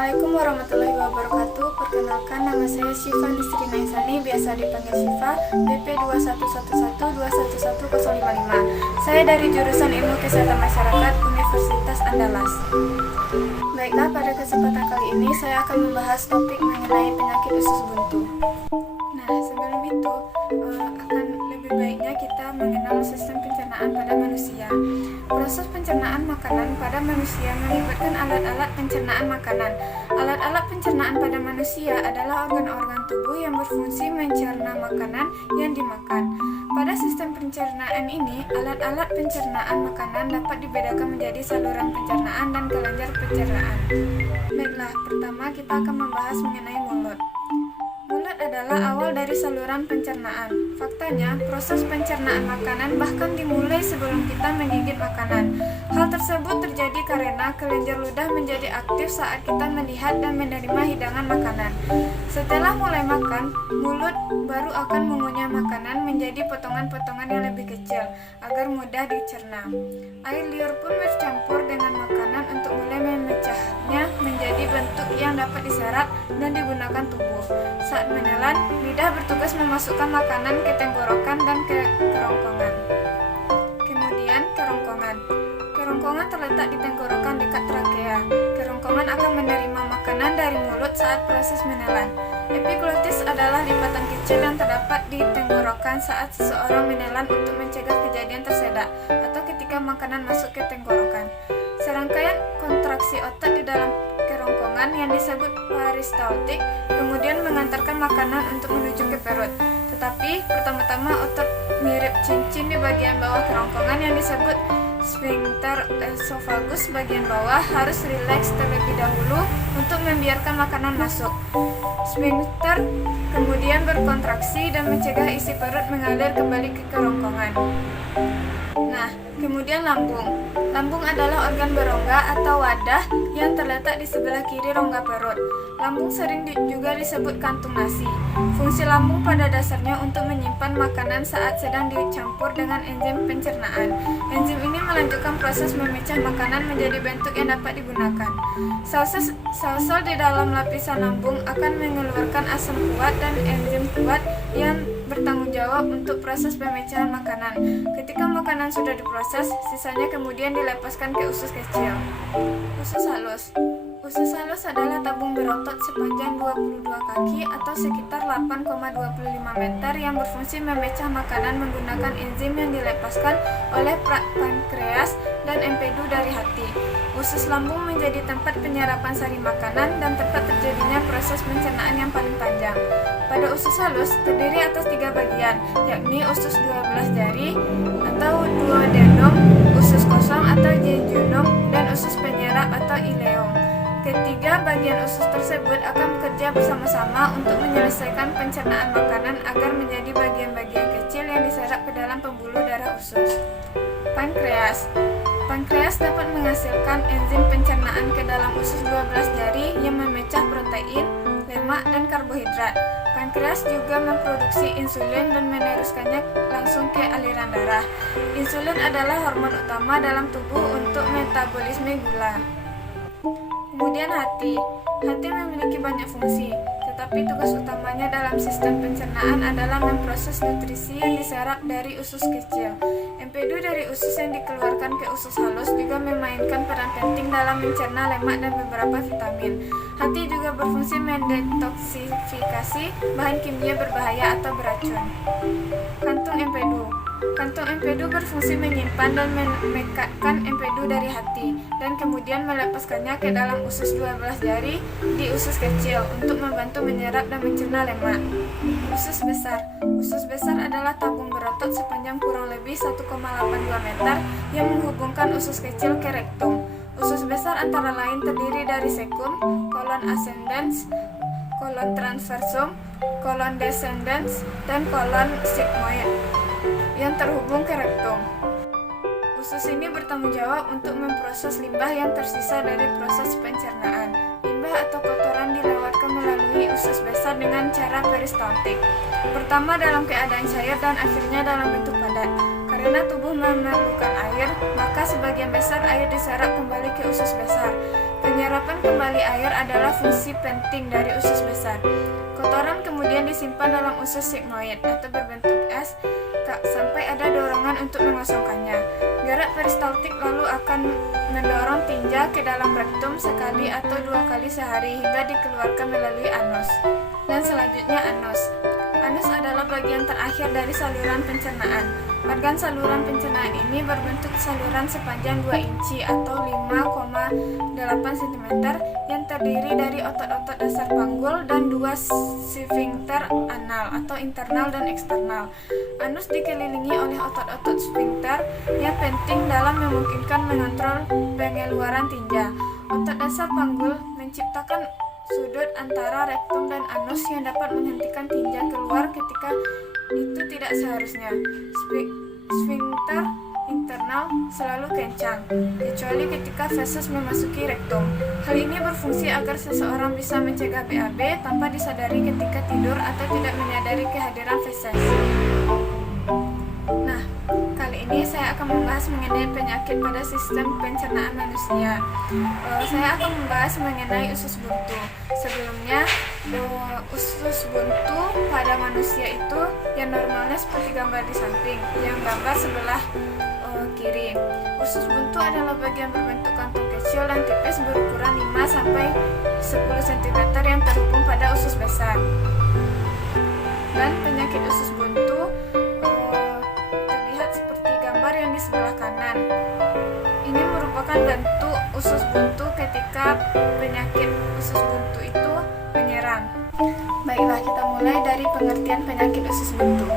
Assalamualaikum warahmatullahi wabarakatuh. Perkenalkan, nama saya Syifa Nisri Naisani, biasa dipanggil Syifa, BP 21112111055. Saya dari jurusan Ilmu Kesehatan Masyarakat Universitas Andalas. Baiklah, pada kesempatan kali ini saya akan membahas topik mengenai penyakit usus buntu. Nah, sebelum itu akan lebih baiknya kita mengenal sistem pencernaan pada manusia. Proses pencernaan makanan pada manusia melibatkan alat-alat pencernaan makanan. Alat-alat pencernaan pada manusia adalah organ-organ tubuh yang berfungsi mencerna makanan yang dimakan. Pada sistem pencernaan ini, alat-alat pencernaan makanan dapat dibedakan menjadi saluran pencernaan dan kelenjar pencernaan. Baiklah, pertama kita akan membahas mengenai mulut. Mulut adalah awal dari saluran pencernaan. Faktanya, proses pencernaan makanan bahkan dimulai sebelum kita menggigit makanan. Hal tersebut terjadi karena kelenjar ludah menjadi aktif saat kita melihat dan menerima hidangan makanan. Setelah mulai makan, mulut baru akan mengunyah makanan menjadi potongan-potongan yang lebih kecil agar mudah dicerna. Air liur pun bercampur dengan makanan untuk mulai memecahnya menjadi bentuk yang dapat diserap dan digunakan tubuh. Saat menelan, lidah bertugas memasukkan makanan ke tenggorokan dan ke kerongkongan. Kemudian kerongkongan. Kerongkongan terletak di tenggorokan dekat trakea. Kerongkongan akan menerima makanan dari mulut saat proses menelan. Epiglotis adalah lipatan kecil yang terdapat di tenggorokan saat seseorang menelan untuk mencegah kejadian tersedak atau ketika makanan masuk ke tenggorokan. Serangkaian kontraksi otot di dalam kerongkongan yang disebut peristaltik kemudian mengantarkan makanan untuk menuju ke perut. Tetapi pertama-tama otot mirip cincin di bagian bawah kerongkongan yang disebut sphincter esophagus bagian bawah harus rileks terlebih dahulu untuk membiarkan makanan masuk. Sphincter kemudian berkontraksi dan mencegah isi perut mengalir kembali ke kerongkongan. Nah, kemudian lambung. Lambung adalah organ berongga atau wadah yang terletak di sebelah kiri rongga perut. Lambung sering juga disebut kantung nasi. Fungsi lambung pada dasarnya untuk menyimpan makanan saat sedang dicampur dengan enzim pencernaan. Enzim ini melanjutkan proses memecah makanan menjadi bentuk yang dapat digunakan. Sel-sel di dalam lapisan lambung akan mengeluarkan asam kuat dan enzim kuat yang bertanggung jawab untuk proses pemecahan makanan. Ketika makanan sudah diproses, sisanya kemudian dilepaskan ke usus kecil. Usus halus. Usus halus adalah tabung berotot sepanjang 22 kaki atau sekitar 8,25 meter yang berfungsi memecah makanan menggunakan enzim yang dilepaskan oleh pankreas dan empedu dari hati. Usus lambung menjadi tempat penyerapan sari makanan dan tempat terjadinya proses pencernaan yang paling panjang. Pada usus halus terdiri atas 3 bagian, yakni usus 12 jari atau duodenum, usus kosong atau jejunum, dan usus penyerap atau ileum. Ketiga bagian usus tersebut akan bekerja bersama-sama untuk menyelesaikan pencernaan makanan agar menjadi bagian-bagian kecil yang diserap ke dalam pembuluh darah usus. Pankreas. Pankreas dapat menghasilkan enzim pencernaan ke dalam usus 12 jari yang memecah protein, lemak, dan karbohidrat. Pankreas juga memproduksi insulin dan meneruskannya langsung ke aliran darah. Insulin adalah hormon utama dalam tubuh untuk metabolisme gula. Kemudian hati. Hati memiliki banyak fungsi, tetapi tugas utamanya dalam sistem pencernaan adalah memproses nutrisi yang diserap dari usus kecil. Empedu dari usus yang dikeluarkan ke usus halus juga memainkan peran penting dalam mencerna lemak dan beberapa vitamin. Hati juga berfungsi mendetoksifikasi bahan kimia berbahaya atau beracun. Kantung empedu. Kantung empedu berfungsi menyimpan dan memekatkan empedu dari hati dan kemudian melepaskannya ke dalam usus 12 jari di usus kecil untuk membantu menyerap dan mencerna lemak. Usus besar. Usus besar adalah tabung berotot sepanjang kurang lebih 1,82 meter yang menghubungkan usus kecil ke rektum. Usus besar antara lain terdiri dari sekum, kolon ascendens, kolon transversum, kolon descendens, dan kolon sigmoid yang terhubung ke rektum. Usus ini bertanggung jawab untuk memproses limbah yang tersisa dari proses pencernaan. Limbah atau kotoran dilewatkan melalui usus besar dengan cara peristaltik. Pertama dalam keadaan cair dan akhirnya dalam bentuk padat. Karena tubuh memerlukan air, maka sebagian besar air diserap kembali ke usus besar. Penyerapan kembali air adalah fungsi penting dari usus besar. Kotoran kemudian disimpan dalam usus sigmoid atau berbentuk es sampai ada dorongan untuk mengosongkannya. Gerak peristaltik lalu akan mendorong tinja ke dalam rektum sekali atau 2 kali sehari hingga dikeluarkan melalui anus. Dan selanjutnya anus. Anus adalah bagian terakhir dari saluran pencernaan. Organ saluran pencernaan ini berbentuk saluran sepanjang 2 inci atau 5,8 cm yang terdiri dari otot-otot dasar panggul dan 2 sfinkter anal atau internal dan eksternal. Anus dikelilingi oleh otot-otot sfinkter yang penting dalam memungkinkan mengontrol pengeluaran tinja. Otot dasar panggul menciptakan sudut antara rektum dan anus yang dapat menghentikan tinja keluar ketika itu tidak seharusnya. Sfinkter internal selalu kencang, kecuali ketika feses memasuki rektum. Hal ini berfungsi agar seseorang bisa mencegah BAB tanpa disadari ketika tidur atau tidak menyadari kehadiran feses. Nah, kali ini saya akan membahas mengenai penyakit pada sistem pencernaan manusia. Saya akan membahas mengenai usus buntu. Sebelumnya, usus buntu pada manusia itu yang normalnya seperti gambar di samping, yang gambar sebelah kiri. Usus buntu adalah bagian berbentuk kantong kecil dan tipis berukuran 5-10 cm yang terhubung pada usus besar. Dan penyakit usus buntu terlihat seperti gambar yang di sebelah kanan. Ini merupakan bentuk usus buntu ketika penyakit usus buntu itu menyerang. Baiklah, kita mulai dari pengertian penyakit usus buntu.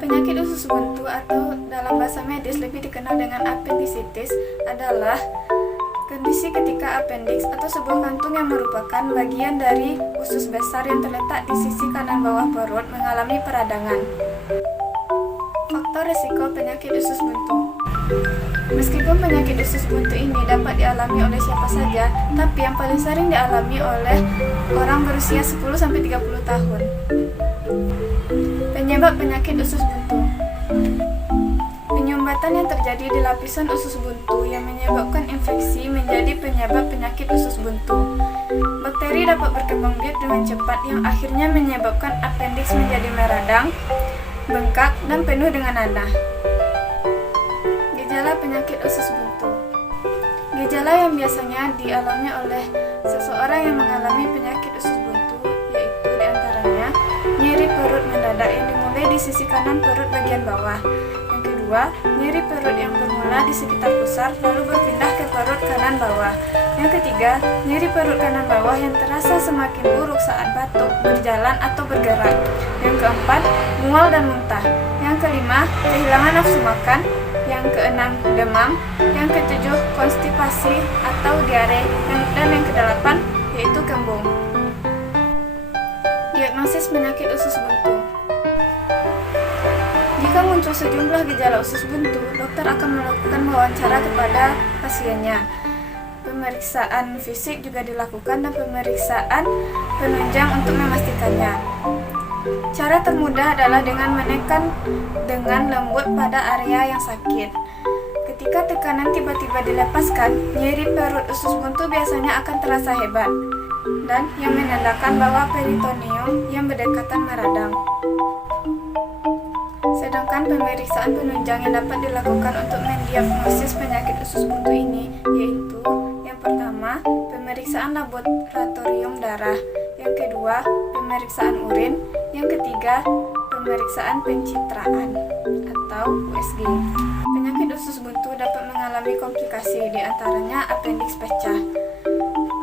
Penyakit usus buntu atau dalam bahasa medis lebih dikenal dengan appendicitis adalah kondisi ketika appendix atau sebuah kantung yang merupakan bagian dari usus besar yang terletak di sisi kanan bawah perut mengalami peradangan. Faktor risiko penyakit usus buntu. Meskipun penyakit usus buntu ini dapat dialami oleh siapa saja, tapi yang paling sering dialami oleh orang berusia 10-30 tahun. Penyebab penyakit usus buntu. Penyumbatan yang terjadi di lapisan usus buntu yang menyebabkan infeksi menjadi penyebab penyakit usus buntu. Bakteri dapat berkembang biak dengan cepat yang akhirnya menyebabkan appendix menjadi meradang, bengkak, dan penuh dengan nanah. Gejala penyakit usus buntu. Gejala yang biasanya dialami oleh seseorang yang mengalami penyakit usus buntu yaitu diantaranya nyeri perut mendadak yang dimulai di sisi kanan perut bagian bawah. Yang kedua, nyeri perut yang bermula di sekitar pusar lalu berpindah ke perut kanan bawah. Yang ketiga, nyeri perut kanan bawah yang terasa semakin buruk saat batuk, berjalan, atau bergerak. Yang keempat, mual dan muntah. Yang kelima, kehilangan nafsu makan. Yang keenam, demam. Yang ketujuh, konstipasi atau diare. Dan yang kedelapan, yaitu kembung. Diagnosis penyakit usus buntu. Jika muncul sejumlah gejala usus buntu, dokter akan melakukan wawancara kepada pasiennya. Pemeriksaan fisik juga dilakukan dan pemeriksaan penunjang untuk memastikannya. Cara termudah adalah dengan menekan dengan lembut pada area yang sakit. Ketika tekanan tiba-tiba dilepaskan, nyeri perut usus buntu biasanya akan terasa hebat dan yang menandakan bahwa peritoneum yang berdekatan meradang. Sedangkan pemeriksaan penunjang yang dapat dilakukan untuk mendiagnosis penyakit usus buntu ini yaitu yang pertama, pemeriksaan laboratorium darah. Yang kedua, pemeriksaan urin. Yang ketiga, pemeriksaan pencitraan atau USG. Penyakit usus buntu dapat mengalami komplikasi, di antaranya appendix pecah.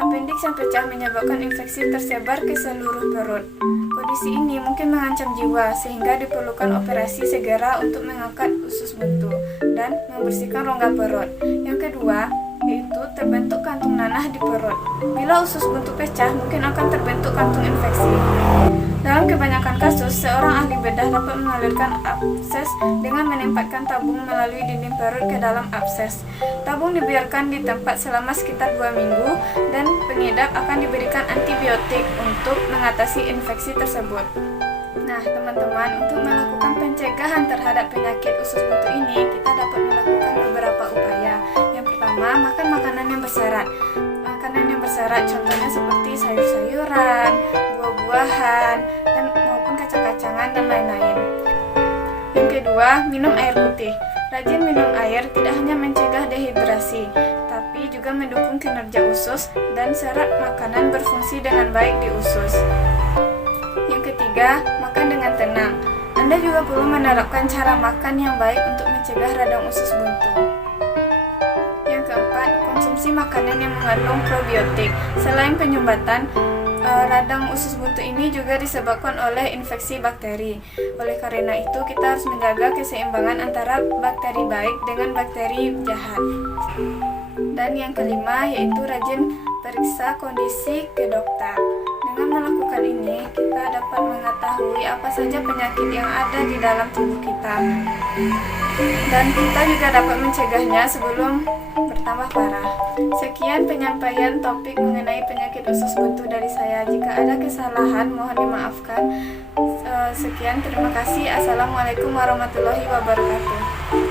Appendix yang pecah menyebabkan infeksi tersebar ke seluruh perut. Kondisi ini mungkin mengancam jiwa sehingga diperlukan operasi segera untuk mengangkat usus buntu dan membersihkan rongga perut. Yang kedua, yaitu terbentuk kantung nanah di perut. Bila usus buntu pecah, mungkin akan terbentuk kantung infeksi. Dalam kebanyakan kasus, seorang ahli bedah dapat mengalirkan abses dengan menempatkan tabung melalui dinding perut ke dalam abses. Tabung dibiarkan di tempat selama sekitar 2 minggu dan pengidap akan diberikan antibiotik untuk mengatasi infeksi tersebut. Nah, teman-teman, untuk melakukan pencegahan terhadap penyakit usus buntu ini, kita dapat melakukan beberapa upaya. Yang pertama, pertama, makan makanan yang berserat. Makanan yang berserat contohnya seperti sayur-sayuran, buah-buahan, dan maupun kacang-kacangan dan lain-lain. Yang kedua, minum air putih. Rajin minum air tidak hanya mencegah dehidrasi, tapi juga mendukung kinerja usus dan serat makanan berfungsi dengan baik di usus. Yang ketiga, makan dengan tenang. Anda juga perlu menerapkan cara makan yang baik untuk mencegah radang usus buntu. Yang keempat, konsumsi makanan yang mengandung probiotik. Selain penyumbatan, radang usus buntu ini juga disebabkan oleh infeksi bakteri. Oleh karena itu, kita harus menjaga keseimbangan antara bakteri baik dengan bakteri jahat. Dan yang kelima, yaitu rajin periksa kondisi ke dokter. Dengan melakukan ini, kita dapat mengetahui apa saja penyakit yang ada di dalam tubuh kita. Dan kita juga dapat mencegahnya sebelum bertambah parah. Sekian penyampaian topik mengenai penyakit usus buntu dari saya. Jika ada kesalahan, mohon dimaafkan. Sekian, terima kasih. Assalamualaikum warahmatullahi wabarakatuh.